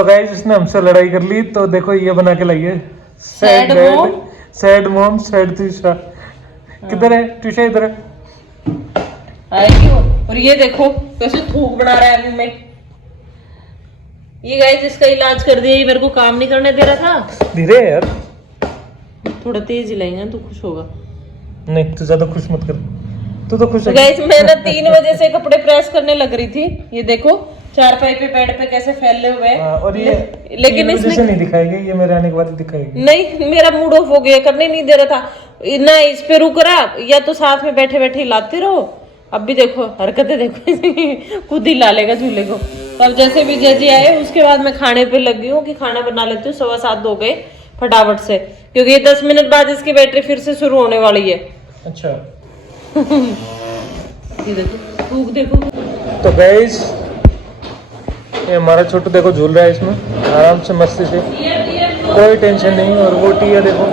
तो गाइस इसने हमसे लड़ाई कर ली, तो देखो ये बना के लाइए said mom, said mom said Tusha. किधर है ट्यूशा? इधर है। आएगी वो। और ये देखो कैसे थूक बना रहा है मुंह में। ये गाइस इसका इलाज कर दिया, ये मेरे को काम नहीं करने दे रहा था। धीरे है यार, थोड़ा तेज हिलाएंगे तो खुश होगा। नहीं तू ज्यादा खुश मत कर, तू तो खुश है। गाइस मैं ना 3 बजे से कपड़े प्रेस करने लग रही थी। ये देखो चारपाई पे बेड पे कैसे फैले हुए हैं। और ये लेकिन इसने नहीं दिखाएगी, ये मेरे आने के बाद दिखाएगी। नहीं, मेरा मूड ऑफ हो गया, करने नहीं दे रहा था ना। इस पे रुक रहा, या तो साथ में बैठे बैठे हिलाते रहो। अब भी देखो हरकतें देखो खुद ही ला लेगा झूले को। तो अब जैसे विजय जी आए उसके बाद मैं खाने पे लगी हूँ कि खाना बना लेती हूँ। 7:15 हो गए फटाफट से, क्योंकि 10 मिनट बाद इसकी बैटरी फिर से शुरू होने वाली है। अच्छा ये देखो भूख देखो। तो गाइस ये हमारा छोटू देखो झूल रहा है इसमें आराम से मस्ती से, कोई टेंशन नहीं। और वो टिया देखो,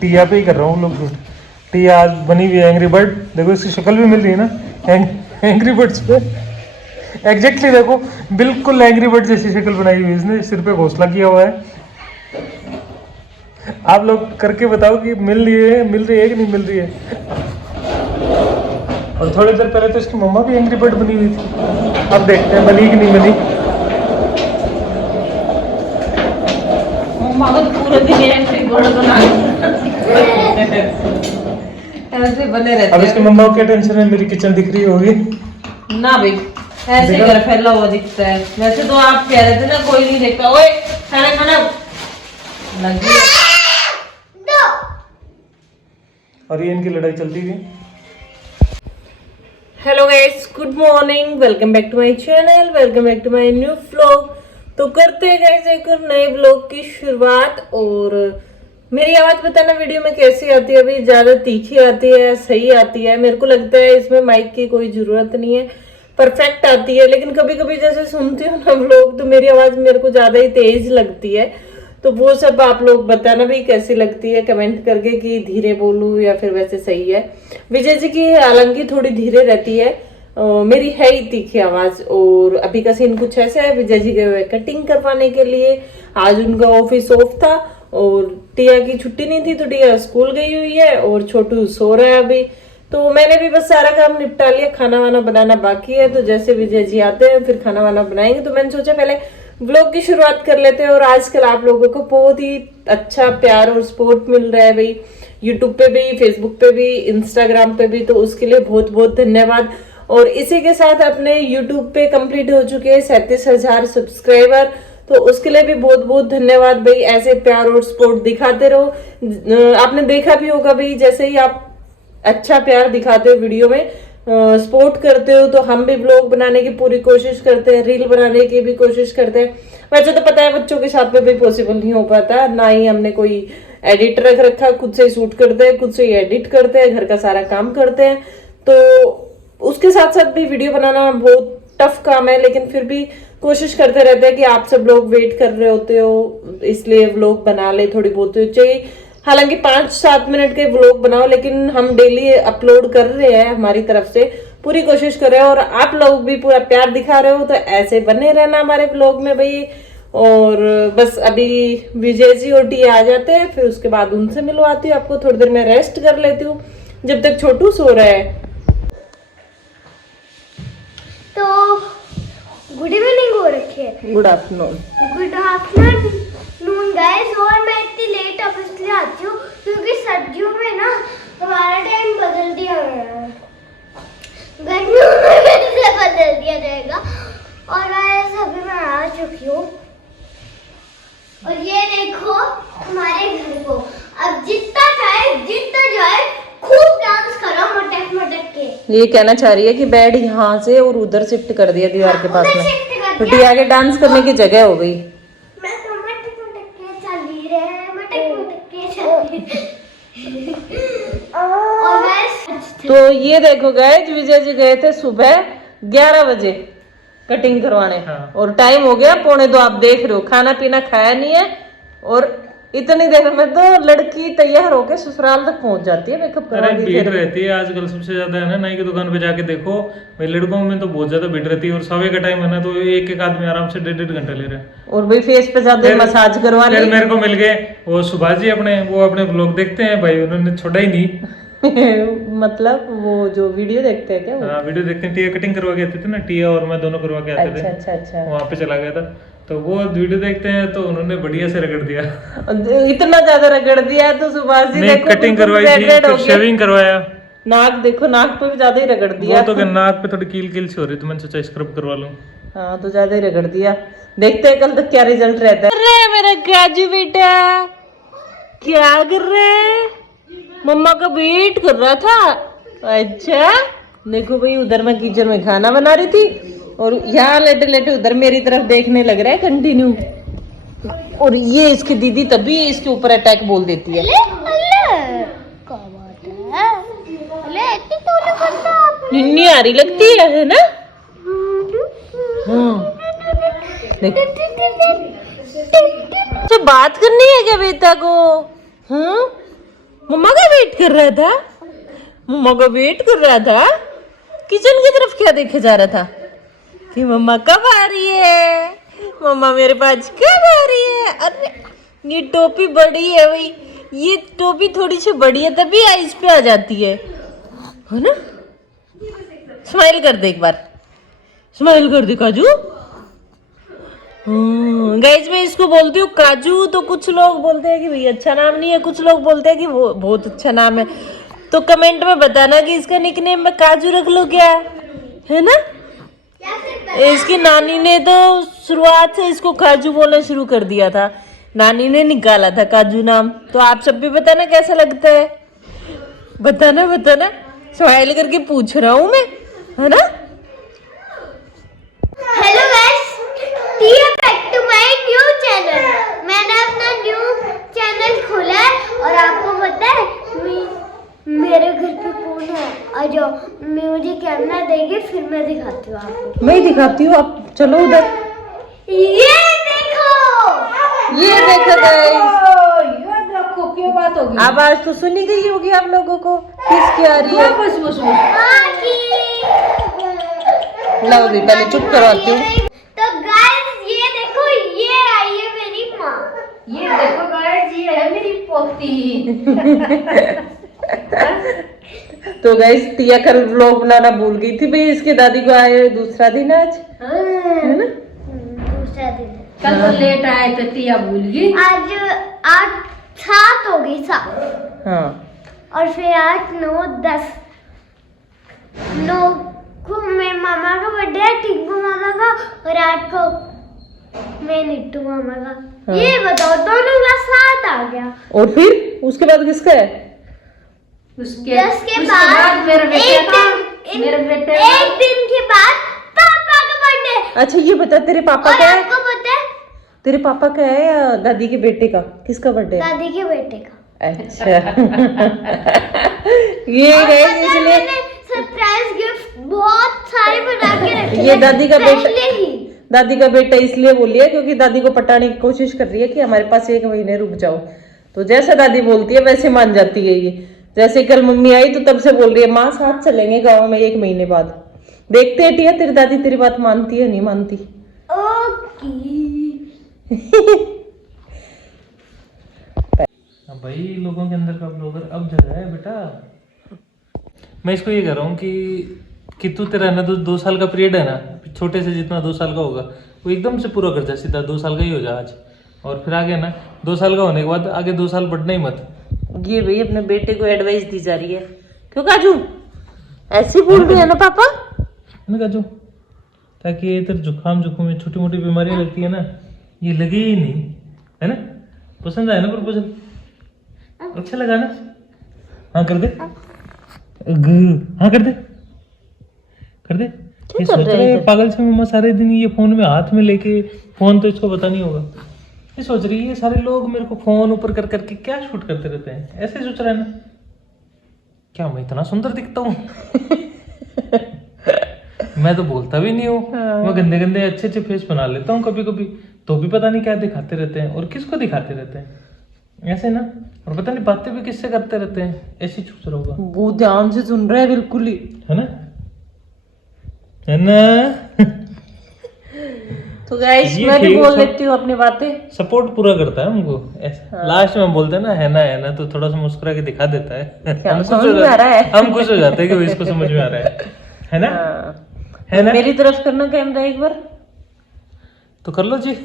टिया पे ही कर रहा हूँ लोग शूट। टिया आज बनी हुई है एंग्री बर्ड, देखो इसकी शक्ल भी मिल रही है ना एंग्री बर्ड्स पे। एग्जैक्टली देखो बिल्कुल एंग्री बर्ड जैसी शक्ल बनाई हुई है इसने, सिर पे घोंसला किया हुआ है। आप लोग करके बताओ कि मिल रही है कि नहीं मिल रही है। और थोड़ी देर पहले तो इसकी मम्मा भी एंग्री बर्ड बनी हुई थी, अब देखते हैं बनी कि नहीं बनी। मम्मा को तो पूरा दिन एंग्री बर्ड बना ऐसे बने रहते हैं। अब इसकी मम्मा को क्या टेंशन है, मेरी किचन दिख रही होगी ना भाई, ऐसे घर फैला हुआ दिखता है। वैसे तो आप कह रहे थे ना कोई नहीं देखता। ओए खाना खाना लगी। और ये इनकी लड़ाई चलती थी। Hello guys, good morning, welcome back to my channel, welcome back to my new vlog. तो करते हैं गाइस एक और नए व्लॉग की शुरुआत। और मेरी आवाज बताना वीडियो में कैसी आती है। अभी ज्यादा तीखी आती है, सही आती है? मेरे को लगता है इसमें माइक की कोई जरूरत नहीं है, परफेक्ट आती है। लेकिन कभी कभी जैसे सुनती हूँ ना व्लॉग, तो मेरी आवाज मेरे को ज्यादा ही तेज लगती है। तो वो सब आप लोग बताना भी कैसी लगती है कमेंट करके, कि धीरे बोलूं या फिर वैसे सही है। विजय जी की हालांकि थोड़ी धीरे रहती है, मेरी है ही तीखी आवाज। और अभी का सीन कुछ ऐसा है, विजय जी गए हुए कटिंग करवाने के लिए। आज उनका ऑफिस ऑफ था और टिया की छुट्टी नहीं थी, तो टिया स्कूल गई हुई है और छोटू सो रहा है अभी। तो मैंने भी बस सारा काम निपटा लिया, खाना वाना बनाना बाकी है। तो जैसे विजय जी आते हैं फिर खाना वाना बनाएंगे। तो मैंने सोचा पहले व्लॉग की शुरुआत कर लेते हैं। और आजकल आप लोगों को बहुत ही अच्छा प्यार और सपोर्ट मिल रहा है भाई, यूट्यूब पे भी, फेसबुक पे भी, इंस्टाग्राम पे भी। तो उसके लिए बहुत बहुत धन्यवाद। और इसी के साथ अपने यूट्यूब पे कंप्लीट हो चुके हैं 37,000 सब्सक्राइबर, तो उसके लिए भी बहुत बहुत धन्यवाद भाई। ऐसे प्यार और सपोर्ट दिखाते रहो। आपने देखा भी होगा भाई, जैसे ही आप अच्छा प्यार दिखाते हो वीडियो में, सपोर्ट करते हो, तो हम भी व्लॉग बनाने की पूरी कोशिश करते हैं, रील बनाने की भी कोशिश करते हैं। वैसे तो पता है बच्चों के साथ में भी पॉसिबल नहीं हो पाता, ना ही हमने कोई एडिटर रख रखा, खुद से ही शूट करते हैं, खुद से ही एडिट करते हैं, घर का सारा काम करते हैं। तो उसके साथ साथ भी वीडियो बनाना बहुत टफ काम है, लेकिन फिर भी कोशिश करते रहते हैं कि आप सब लोग वेट कर रहे होते हो, इसलिए व्लॉग बना ले थोड़ी बहुत। चाहिए हालांकि 5-7 मिनट के व्लॉग बनाओ, लेकिन हम डेली अपलोड कर रहे हैं, हमारी तरफ से पूरी कोशिश कर रहे हैं। और आप लोग भी पूरा प्यार दिखा रहे हो, तो ऐसे बने रहना हमारे व्लॉग में भाई। और बस अभी विजय जी और टी आ जाते हैं, फिर उसके बाद उनसे मिलवाती हूँ आपको। थोड़ी देर में रेस्ट कर लेती हूँ जब तक छोटू सो रहा है। तो गुड इवनिंग हो रखी है। Good afternoon. Good afternoon guys. और मैं इतनी लेट अब इसलिए आती हूँ क्योंकि सर्दियों में ना हमारा टाइम बदल दिया गया है, गर्मियों में फिर से बदल दिया जाएगा। और गाइस अभी मैं आ चुकी हूँ और ये देखो हमारे घर को। अब जितना चाहे जितना जाए खूब डांस करो मटक मटक के। ये कहना चाह रही है कि बेड यहाँ से और उधर शिफ्ट कर दिया दीवार के पास में, तो टिया के डांस करने की जगह हो गई। मैं तो मटक मटक के चली रहे, मटक मटक के चली रहे। और गाइस तो ये देखो गाइस, विजय जी गए थे सुबह 11 बजे कटिंग करवाने। हाँ। और टाइम हो गया 1:45। आप देख रहे हो खाना पीना खाया नहीं है और इतनी देर में तो लड़की तैयार होके ससुराल तक पहुंच जाती है मेकअप अरे करवा के। भीड़ रहती है आजकल सबसे ज्यादा, है ना। नाई की दुकान पे जाके देखो भाई, लड़कों में तो बहुत ज्यादा भीड़ रहती है। और सवे का टाइम है ना, तो एक एक आदमी आराम से 1.5 घंटा ले रहे हैं। और भाई फेस पे ज्यादा मसाज करवा फिर ली। मेरे को मिल गए वो सुभाष जी, वो अपने ब्लॉग देखते हैं भाई, उन्होंने छोड़ा ही नहीं। मतलब वो जो वीडियो देखते हैं क्या वो? हाँ, वीडियो देखते हैं। टिया कटिंग करवा के आते थे ना, टिया और मैं दोनों करवा के आते अच्छा थे। अच्छा अच्छा। वहां पे चला गया था, तो वो वीडियो देखते हैं, तो उन्होंने बढ़िया से रगड़ दिया। इतना ज्यादा रगड़ दिया तो सुभाष जी नहीं, देखो कटिंग बिल्कुल करवाई थी, red red हो फिर गया। शेविंग करवाया। नाक देखो, नाक पे भी ज्यादा ही रगड़ दिया। वो तो नाक पे थोड़ी कील कील सी हो रही, तो मैंने सोचा स्क्रब करवा लूं। हाँ तो ज्यादा ही रगड़ दिया। देखते हैं कल तक क्या रिजल्ट रहता है। अरे मेरा काजू बेटा क्या कर रहे हैं? मम्मा का वेट कर रहा था। अच्छा देखो भाई, उधर मैं किचन में खाना बना रही थी और यहाँ लेटे लेटे उधर मेरी तरफ देखने लग रहा है कंटिन्यू। और ये इसकी दीदी तभी इसके ऊपर अटैक बोल देती है। निन्नी आ रही लगती है ना? देख, अच्छा बात करनी है क्या बेटा को? हाँ, मम्मा का वेट कर रहा था। मम्मा का वेट कर रहा था। किचन की तरफ क्या देखे जा रहा था कि मम्मा कब आ रही है, मम्मा मेरे पास कब आ रही है। अरे ये टोपी बड़ी है भाई, ये टोपी थोड़ी सी बड़ी है तभी आइस पे आ जाती है ना। स्माइल कर दे एक बार, स्माइल कर दे काजू। गाइस मैं इसको बोलती हूँ काजू, तो कुछ लोग बोलते हैं कि भाई अच्छा नाम नहीं है, कुछ लोग बोलते हैं कि वो बहुत अच्छा नाम है। तो कमेंट में बताना कि इसका निकनेम मैं काजू रख लो क्या, है ना। इसकी नानी ने तो शुरुआत से इसको काजू बोलना शुरू कर दिया था, नानी ने निकाला था काजू नाम। तो आप सब भी बताना कैसा लगता है, बताना बताना। स्माइल करके पूछ रहा हूँ मैं, है ना। Hello guys, Tia back to my new channel. मैंने अपना न्यू चैनल खोला है और आपको पता है मेरे घर पे कौन है? आ जाओ, मुझे कैमरा देगी फिर मैं दिखाती हूँ आपको। मैं ही दिखाती हूँ, आप चलो उधर। ये देखो गाइस, क्यों बात होगी? आवाज तो सुनी गई होगी आप लोगों को, किसकी आ रही है? लो भी पहले चुप करवाती हूँ। तो गाइस ये देखो, ये आई है मेरी माँ। ये देखो गाइस, ये है मेरी पोती। तो गाइस टिया कल व्लॉग बनाना भूल गई थी भाई, इसके दादी को आए दूसरा दिन आज, है ना। दूसरा दिन कल तो लेट आए तो टिया भूल गई। आज 8-7 हो गई, 7। हाँ और फिर 8, 9, 10 9 को मेरे मामा का बर्थडे है, टिंकू मामा का, और 8 को मैं निट्टू मामा का। हाँ। ये बताओ दोनों का साथ आ गया। और फिर उसके बाद किसका है? उसके 10 के बाद मेरे बेटे का, मेरे बेटे का। एक दिन के बाद पापा का बर्थडे। अच्छा ये बता, तेरे पापा और का है? आपको पता है तेरे पापा का है या दादी के बेटे का? किसका बर्थडे है? दादी के बेटे का। अच्छा ये गाइस इसलिए सरप्राइज गिफ्ट बहुत सारे बना के रखे ये हैं दादी का बेटा, पहले ही। दादी का बेटा इसलिए बोली है क्योंकि दादी को पटाने की कोशिश कर रही है कि हमारे पास 1 महीने रुक जाओ। तो जैसा दादी बोलती है वैसे मान जाती है ये। जैसे कल मम्मी आई तो तब से बोल रही है माँ साथ चलेंगे गाँव में 1 महीने बाद। देखते हैं टिया तेरी दादी तेरी बात मानती है नहीं मानती। ओके भाई लोगों के अंदर का ब्लॉगर अब जगह है बेटा। मैं इसको ये कह रहा हूँ कि तू तेरा ना 2 साल का पीरियड है ना, छोटे से जितना 2 साल का होगा वो एकदम से पूरा कर जा, सीधा 2 साल का ही हो जा आज। और फिर आगे ना 2 साल का होने के बाद आगे 2 साल बढ़ना ही मत। ये भाई अपने बेटे को एडवाइस दी जा रही है। क्यों काजू ऐसे बोल रहे हैं ना पापा? ना काजू, ताकि ये इधर जुकाम में छोटी मोटी बीमारियां लगती है ना, ये लगे ही नहीं, है ना। पसंद आया ना प्रपोजल? अच्छा लगा ना? हाँ कर दे, हाँ कर दे, कर दे। ये सोच रहे हैं पागल से मम्मा सारे दिन ये फोन में हाथ में लेके, फोन तो इसको पता नहीं होगा, ये सोच रही है सारे लोग मेरे को फोन ऊपर कर करके क्या शूट करते रहते हैं, ऐसे सोच रहा है ना। क्या मैं इतना सुंदर दिखता हूँ? मैं तो बोलता भी नहीं हूँ। मैं गंदे गंदे अच्छे अच्छे फेस बना लेता हूँ कभी कभी, तो भी पता नहीं क्या दिखाते रहते हैं और किसको दिखाते रहते हैं। ऐसे ना, और पता नहीं बातें भी किससे करते रहते हैं, ऐसे चुप रहोगा। वो ध्यान से सुन रहा है बिल्कुल ही, है ना, है ना। तो गाइस ये मैं भी ठीक बोल सब- लेती हूँ अपनी बातें। सपोर्ट पूरा करता है हमको ऐसा। लास्ट में बोलते हैं ना, है ना, तो थोड़ा सा मुस्कुरा के दिखा देता है। क्या हम खुश समझ हो में जाते- आ रहा है? हम खुश हो जाते हैं कि भाई इसको समझ में आ रहा है ना, हाँ। है ना। मेरी तरफ करना कैमरा एक बार, तो कर लो जी।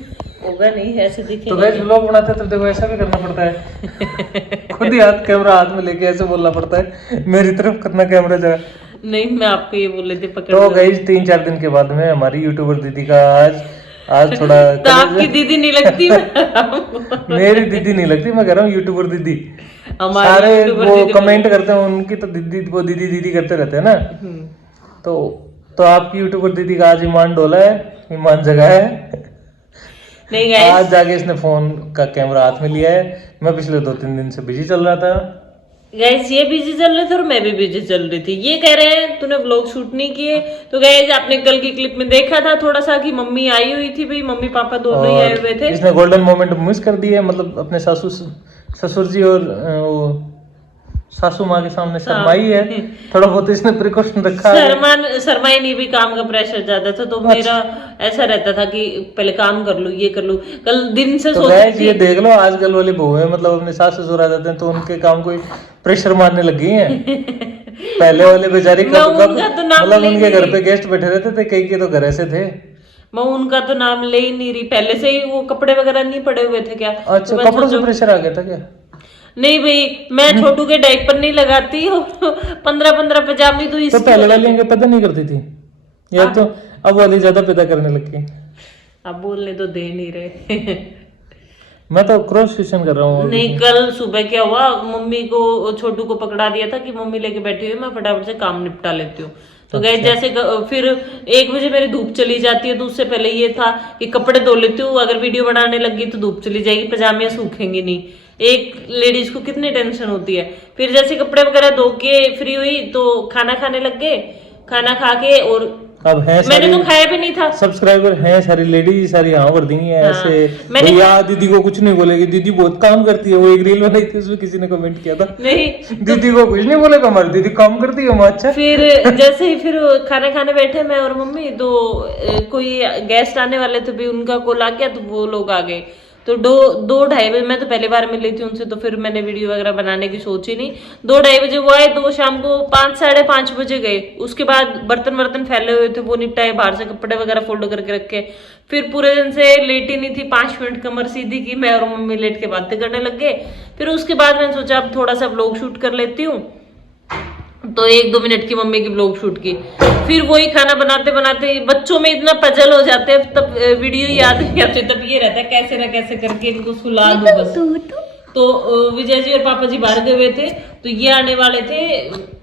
होगा नहीं ऐसे दिखेगा। तो गाइस व्लॉग बनाते हैं तो देखो ऐसा भी करना पड़ता है। खुद ही हाथ कैमरा हाथ में लेके ऐसे बोलना पड़ता है, मेरी तरफ करना कैमरा जरा। नहीं, मैं आपको ये बोल रही थी पकड़ तो लो। गाइस 3-4 दिन के बाद में हमारी यूट्यूबर दीदी का आज थोड़ा तो आपकी दीदी नहीं लगती मेरी दीदी नहीं लगती, मैं कह रहा हूँ यूट्यूबर दीदी। हमारी सारे यूट्यूबर वो दीदी कमेंट करते हैं उनकी, तो दीदी वो दीदी दीदी करते रहते हैं ना। तो आपकी यूट्यूबर दीदी का आज ईमान डोला है, ईमान जगा है। नहीं गाइस, आज जाके इसने फोन का कैमरा हाथ में लिया है। मैं पिछले 2-3 दिन से बिजी चल रहा था। गाइस ये बिजी चल रहे थे और मैं भी बिजी चल रही थी। ये कह रहे हैं तूने व्लॉग शूट नहीं किए। तो गाइस आपने कल की क्लिप में देखा था थोड़ा सा कि मम्मी आई हुई थी, भाई मम्मी पापा दोनों ही आए हुए थे। इसने गोल्डन मोमेंट मिस कर दिए, मतलब अपने ससुर जी और वो सासू माँ के सामने शर्माई है। थोड़ा बहुत इसने प्रिकॉशन रखा है। शर्माई नहीं, भी काम का प्रेशर ज्यादा था, तो मेरा ऐसा रहता था कि पहले काम कर लूं, ये कर लूं। कल दिन से तो सोच गाइस रही ये थी। देख लो, आजकल वाली बहू है, मतलब अपने सास ससुर आ जाते हैं तो उनके काम को प्रेशर मारने लगी हैं। पहले वाले बेचारी मैं उनका तो नाम मतलब ले उनके नहीं घर पे गेस्ट बैठे रहते थे, कई के तो घर ऐसे थे। मैं उनका तो नाम ले ही नहीं रही, पहले से ही वो कपड़े वगैरह नहीं पड़े हुए थे क्या। अच्छा, तो मैं कपड़ों से सोचा- प्रेशर आ गया था क्या? नहीं भाई, मैं छोटू के डायपर नहीं लगाती और 15-15 पजामी तो तो इसकी पहले वाली इनके पैदा नहीं करती थी, या तो अब वाली ज्यादा पैदा करने लगी। अब बोलने तो दे नहीं रहे। मैं तो क्रॉस क्वेश्चन कर रहा हूँ। नहीं, कल सुबह क्या हुआ, मम्मी को छोटू को पकड़ा दिया था कि मम्मी लेके बैठी हुई है, मैं फटाफट से काम निपटा लेती हूँ। तो गए जैसे फिर 1 बजे मेरी धूप चली जाती है, तो उससे पहले ये था कि कपड़े धो लेती हूँ, अगर वीडियो बनाने लगी तो धूप चली जाएगी, पजामियां सूखेंगी नहीं। एक लेडीज को कितनी टेंशन होती है। फिर जैसे कपड़े वगैरह धो के फ्री हुई तो खाना खाने लग गए। खाना खा के, और अब है मैंने तो खाया भी नहीं था। सब्सक्राइबर हैं सारी लेडीज, सारी हाँ भर देंगी ऐसे। मैंने- भैया दीदी को कुछ नहीं बोलेगी, दीदी बहुत काम करती है। वो एक रील बनाई थी, उसमें किसी ने कमेंट किया था, नहीं, दीदी को कुछ नहीं बोलेगा, हमारी दीदी काम करती है। अच्छा, फिर जैसे ही फिर खाना खाने बैठे मैं और मम्मी, तो कोई गेस्ट आने वाले थे भी, उनका कॉल आ गया, तो वो लोग आ गए। तो 2-2:30 बजे, मैं तो पहली बार मिली थी उनसे, तो फिर मैंने वीडियो वगैरह बनाने की सोची नहीं। 2-2:30 बजे वो आए, तो शाम को 5-5:30 बजे गए। उसके बाद बर्तन फैले हुए थे, वो निपटाए, बाहर से कपड़े वगैरह फोल्ड करके रखे। फिर पूरे दिन से लेटी नहीं थी, 5 मिनट कमर सीधी की, मैं और मम्मी लेट के बातें करने लग गए। फिर उसके बाद मैंने सोचा अब थोड़ा सा व्लॉग शूट कर लेती हूँ, तो 1-2 मिनट की मम्मी की व्लॉग शूट की। फिर वही खाना बनाते बनाते बच्चों में इतना पजल हो जाते हैं, तब वीडियो याद नहीं आते, तब ये रहता है कैसे ना कैसे करके इनको सुला दो बस। तो विजय जी और पापा जी बाहर गए हुए थे, तो ये आने वाले थे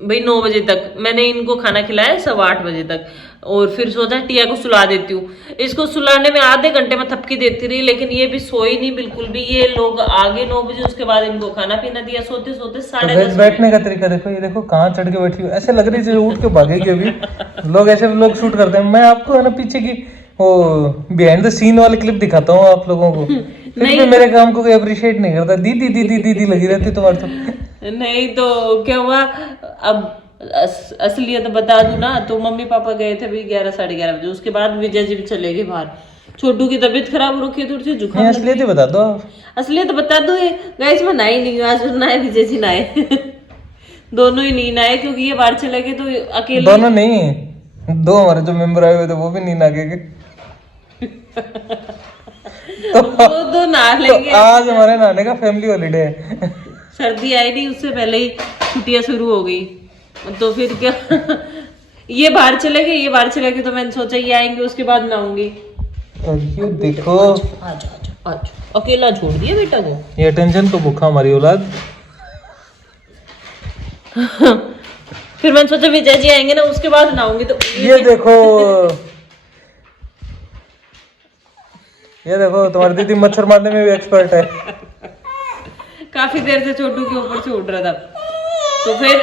भाई 9 बजे तक। मैंने इनको खाना खिलाया 8:15 बजे तक, और फिर सोचा टिया को सुला देती हूँ। इसको सुलाने में आधे घंटे में थपकी देती रही, लेकिन ये भी सोई नहीं बिल्कुल भी। ये लोग आगे 9 बजे, उसके बाद इनको खाना पीना दिया, सोते सोते 10:30। बैठने का तरीका देखो, ये देखो कहाँ चढ़ के बैठी हुई, ऐसे लग रही है जैसे उठ के भागेगी अभी। लोग ऐसे लोग शूट करते हैं। मैं आपको है ना पीछे की वो बिहाइंड द सीन वाली क्लिप दिखाता हूँ आप लोगों को, फिर भी मेरे काम को कोई अप्रिशिएट नहीं करता। दीदी दीदी दीदी लगी रहती तुम्हारे तो। नहीं तो क्या हुआ, अब असलियत बता दूं ना, तो मम्मी पापा गए थे भाई 11-11:30 बजे। उसके बाद विजय जी भी चले गए बाहर। छोटू की तबीयत खराब हो रखी है, थोड़ी सी जुकाम। असलियत ही बता दो। असलियत बता दो, गाइस मैं नहाई नहीं हूँ आज, नहाए विजय जी नहाए। दोनों ही नहीं नहाए, क्योंकि ये बाहर चले गए, तो अकेले। दोनों नहीं, 2 हमारे जो मेंबर आए हुए थे वो भी नहीं ना गए। तो नहा लेंगे। आज हमारे नहाने का फैमिली हॉलीडे है। सर्दी आई नहीं, उससे पहले ही छुट्टियां शुरू हो गई, तो फिर क्या। ये बाहर चले गए, तो मैंने सोचा ये आएंगे उसके बाद नहाऊंगी। ये देखो, आज अकेला छोड़ दिया बेटा को। ये टेंशन तो भूखा हमारी औलाद। फिर मैंने सोचा विजय जी आएंगे ना, उसके बाद नहाऊंगी। तो ये देखो तुम्हारी दीदी मच्छर मारने में भी एक्सपर्ट है। काफी देर से छोटू के ऊपर से उठ रहा था, तो फिर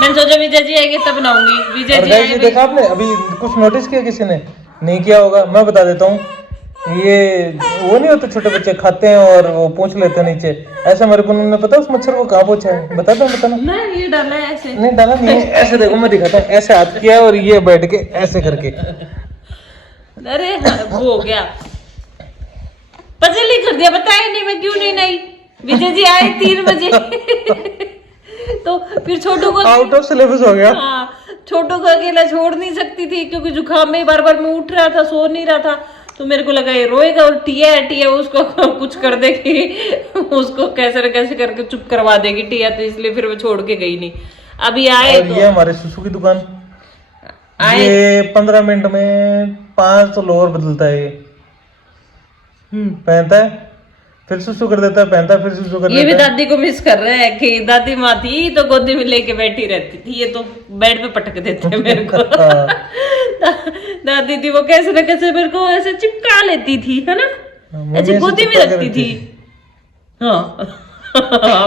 मैंने सोचा विजय जी आएंगे तब नहाऊंगी। विजय और जी गाइस ये आए, देखा आपने, अभी कुछ नोटिस किया किसी ने? नहीं किया होगा, मैं बता देता हूँ। ये वो नहीं होते छोटे बच्चे खाते हैं और वो पूछ लेते हैं नीचे, ऐसे हमारे को उन्होंने पता उस मच्छर को कहाँ पहुंचा है, बताता हूँ। ना ये डाला है ऐसे, नहीं डाला नहीं है, ऐसे देखो मैं दिखाता हूँ, ऐसे हाथ किया और ये बैठ के ऐसे करके। अरे वो हो गया, पजल ही कर दिया, बताया नहीं मैं क्यों नहीं विजय जी आए 3 बजे तो फिर छोटू को आउट ऑफ सिलेबस हो गया। हाँ, छोटू को अकेला छोड़ नहीं सकती थी क्योंकि जुकाम में बार बार मैं उठ रहा था, सो नहीं रहा था, तो मेरे को लगा ये रोएगा और टिया उसको कुछ कर देगी उसको कैसे न कैसे करके चुप करवा देगी टिया, तो इसलिए फिर मैं छोड़ के गई नहीं। अभी आए और ये हमारे सुसु की दुकान, ये 15 मिनट में 5 लोअर बदलता है, ये पहनता है फिर सुसु कर देता है, पहनता है फिर सुसु कर देता है। ये भी दादी को मिस कर रहे हैं कि दादी माँ थी तो गोदी में लेके बैठी रहती थी, ये तो बेड पे पटक देते हैं मेरे को दादी थी वो कैसे न कैसे मेरे को ऐसे चिपका लेती थी, है ना, ऐसे गोदी में रखती थी। हाँ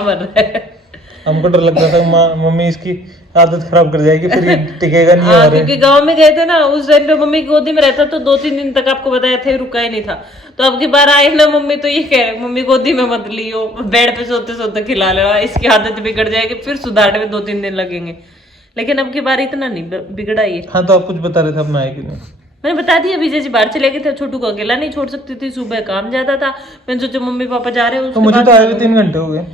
मर रहे, हमको डर लगता था मम्मी इसकी आदत खराब कर जाएगी, फिर ये टिकेगा नहीं। हाँ, क्योंकि गांव में गए थे ना उस टाइम पे मम्मी की गोदी में रहता तो 2-3 दिन तक आपको बताया था रुका ही नहीं था, तो अब की बार आए ना मम्मी तो ये कह रहे मम्मी गोदी में मत लियो, बेड पे सोते सोते खिला लेना, इसकी आदत बिगड़ जाएगी, फिर सुधारने में 2-3 दिन लगेंगे, लेकिन अब की बार इतना नहीं बिगड़ा ये। हाँ तो आप कुछ बता रहे थे अपना है कि नहीं? मैंने बता दिया विजय जी बाहर चले गए थे, छोटू को अकेला नहीं छोड़ सकती थी, सुबह काम ज्यादा था, मैंने सोचा मम्मी पापा जा रहे हैं तो मुझे तो आए हुए 3 घंटे हो गए।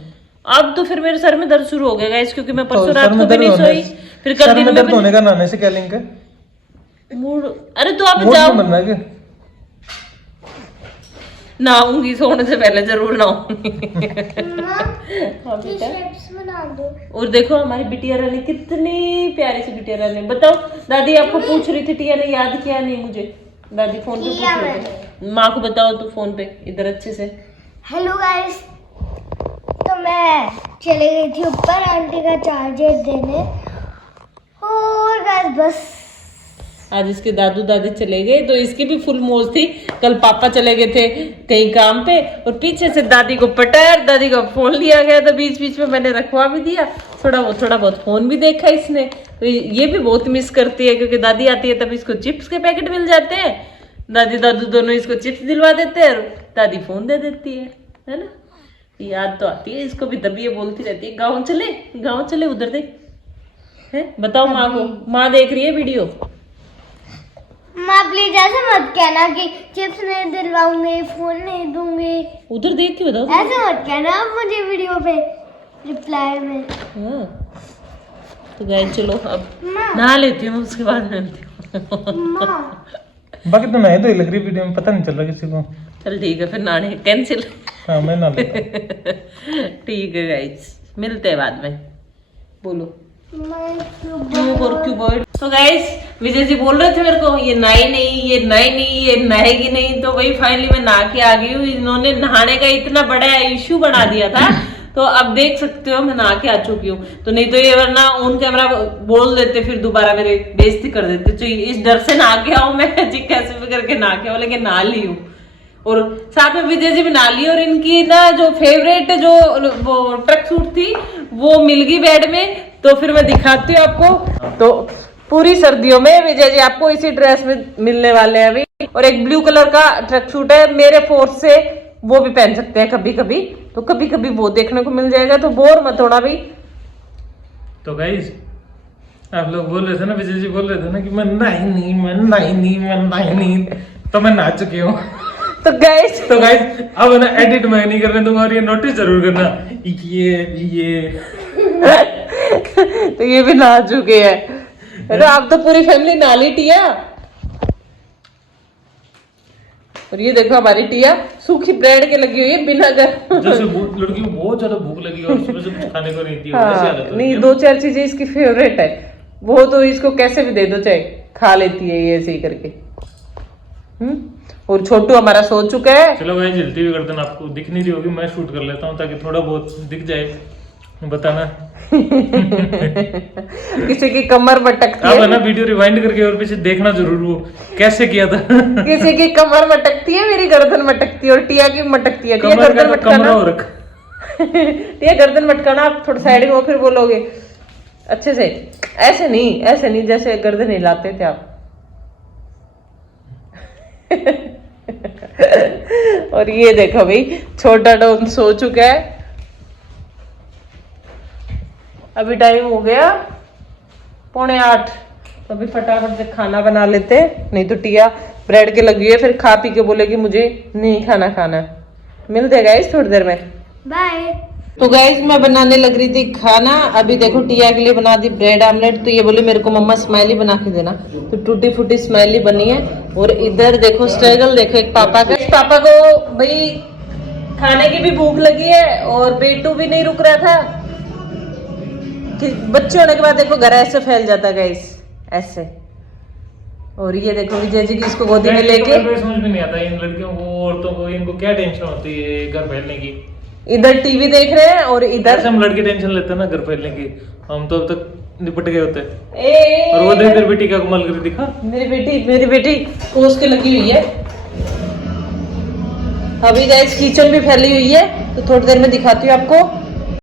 अब तो फिर मेरे सर में दर्द शुरू हो गया गाइस, क्योंकि मैं तो परसों रात को भी नहीं सोई, फिर कल दिन में दर्द होने का नहाने से क्या लिंक है? मूड, अरे तो आप मूड जाओ क्यों बनना है? नहाऊंगी, सोने से पहले जरूर नहाऊंगी। माँ स्टेप्स बना दो। और देखो हमारी बिटिया रानी कितनी प्यारी सी बिटिया रानी, बताओ दादी आपको पूछ रही थी, टिया ने याद किया नहीं मुझे, दादी फोन पे पूछ रही थी, माँ को बताओ तू फोन पे इधर अच्छे से। हेलो गाइस, तो मैं चली गई थी ऊपर आंटी का चार्जर देने, और गाइस बस आज इसके दादू दादी चले गए तो इसकी भी फुल मौज थी, कल पापा चले गए थे कहीं काम पे और पीछे से दादी को पटार, दादी का फोन लिया गया था, बीच बीच में मैंने रखवा भी दिया, थोड़ा बहुत फोन भी देखा इसने, तो ये भी बहुत मिस करती है क्योंकि दादी आती है तब इसको चिप्स के पैकेट मिल जाते हैं, दादी दादू दोनों इसको चिप्स दिलवा देते हैं और दादी फोन दे देती है ना, याद तो आती है इसको भी, तभी ये बोलती रहती है गाँव चले उधर देख है, बताओ माँ को, माँ देख रही है वीडियो। माँ प्लीज ऐसे मत कहना कि चिप्स नहीं दिलवाऊंगी, फोन नहीं दूंगी, उधर देख के बताओ, ऐसे मत कहना आप मुझे वीडियो पे रिप्लाई में। हाँ तो गाइस चलो अब माँ नहा लेती हूँ उसके बाद मिलती हूँ। माँ बाकी तो नहीं तो ही लग रही वीडियो में, पता नहीं चल रहा किसी को। चल ठीक है फिर नहाने कैंसिल। हाँ मैं ना लेता। ठीक है गाइस मिलते हैं बाद में, बोलो मैं क्यूबॉइड। तो गाइस विजय जी बोल रहे थे मेरे को ये नहाई नहीं, ये नहाएगी नहीं, तो वही फाइनली मैं नहा के आ गई हूँ, इन्होंने नहाने का इतना बड़ा इश्यू बना दिया था तो अब देख सकते हो मैं नहा के आ चुकी हूँ, तो नहीं तो ये वरना ऑन कैमरा बोल देते फिर दोबारा मेरे बेइज्जती कर देते, तो इस डर से नहा के आऊँ मैं जी कैसे भी करके नहा के आऊँ, लेकिन नहा ली हूँ और साथ में विजय जी भी नहा ली, और इनकी ना जो फेवरेट जो वो ट्रक सूट थी वो मिल गई बेड में, तो फिर मैं दिखाती हूँ आपको। तो पूरी सर्दियों में विजय जी आपको इसी ड्रेस में मिलने वाले हैं अभी, और एक ब्लू कलर का ट्रक सूट है मेरे फोर्स से, वो भी पहन सकते हैं कभी कभी, तो कभी कभी वो देखने को मिल जाएगा, तो बोर मत होना भी। तो गाइस आप लोग बोल रहे थे ना, विजय जी बोल रहे थे ना कि मैं नहाई नहीं, तो मैं नहा चुकी हूँ। तो गाइस अब ना एडिट मैं नहीं करने दूंगा, और ये नोटिस जरूर करना ये तो ये भी नहा चुके हैं, अरे आप तो पूरी फैमिली नहा ली टिया, और ये देखो हमारी टिया सूखी ब्रेड के लगी हुई है बिना जैसे लड़की को बहुत ज्यादा भूख लगी और सुबह से कुछ खाने को नहीं दिया, वैसे हालत हो नहीं गई। 2-4 चीजें इसकी फेवरेट है, वो तो इसको कैसे भी दे दो चाहे खा लेती है ये ऐसे ही करके। और छोटू हमारा सो चुका है। चलो भाई जल्दी भी गर्दन आपको दिख नहीं रही होगी, मैं शूट कर लेता हूँ ताकि थोड़ा बहुत दिख जाए, बताना। किसी की कमर मटकती अब है है ना वीडियो रिवाइंड करके और पीछे देखना जरूर वो कैसे किया था। किसी की कमर मटकती है, मेरी गर्दन मटकती है, और टिया की मटकती है। टिया कमर गर्दन का तो कमरा मटकाना हो रखा। टिया गर्दन मटकाना, आप थोड़ा साइड में हो फिर बोलोगे अच्छे से, ऐसे नहीं जैसे गर्दन हिलाते थे आप। और ये देखो भाई, छोटा डॉन सो चुका है। अभी टाइम हो गया 7:45, तो अभी फटाफट से खाना बना लेते हैं, नहीं तो टिया ब्रेड के लगी है, फिर खा पी के बोलेगी मुझे नहीं खाना। मिलते हैं गाइस थोड़ी देर में। बाय। तो गाइस मैं बनाने लग रही थी खाना। अभी देखो टिया के लिए बना दी ब्रेड आमलेट, तो ये बोले मेरे को मम्मा स्माइली बना के देना, तो टूटी फूटी स्माइली बनी है। और इधर देखो स्ट्रगल देखो एक पापा का, पापा को भाई खाने की भी भूख लगी है और बेटू भी नहीं रुक रहा था कि बच्चे होने के बाद देखो घर ऐसे फैल जाता है गाइस, ऐसे। और ये देखो विजय जी की इसको गोदी में लेके, समझ में नहीं आता इन लड़कियों को, औरतों को, इनको क्या टेंशन होती है घर फैलने की। इधर टीवी देख रहे हैं और इधर हम लड़के टेंशन लेते हैं ना घर फैलने की, हम तो अब तक निपट गए होते हैं। ए और वो देख तेरी बेटी का कमाल कर दिखा, मेरी बेटी कोस के लगी हुई है। अभी गाइस किचन भी फैली हुई है, तो थोड़ी देर में दिखाती हूँ आपको।